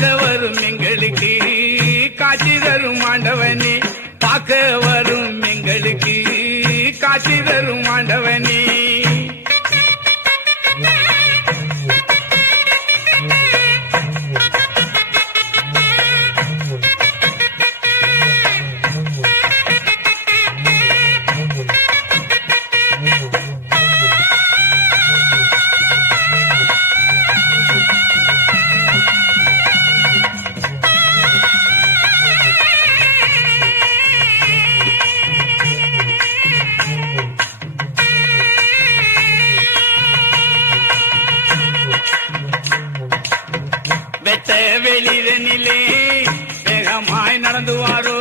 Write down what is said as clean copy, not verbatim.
பார்க்க வரும் எங்களுக்கு காட்சி தரும் ஆண்டவனே, பார்க்க வரும் எங்களுக்கு காட்சி தரும் ஆண்டவனே. வெட்ட வெளிதனிலே வேகமாய் நடந்து வாரோ,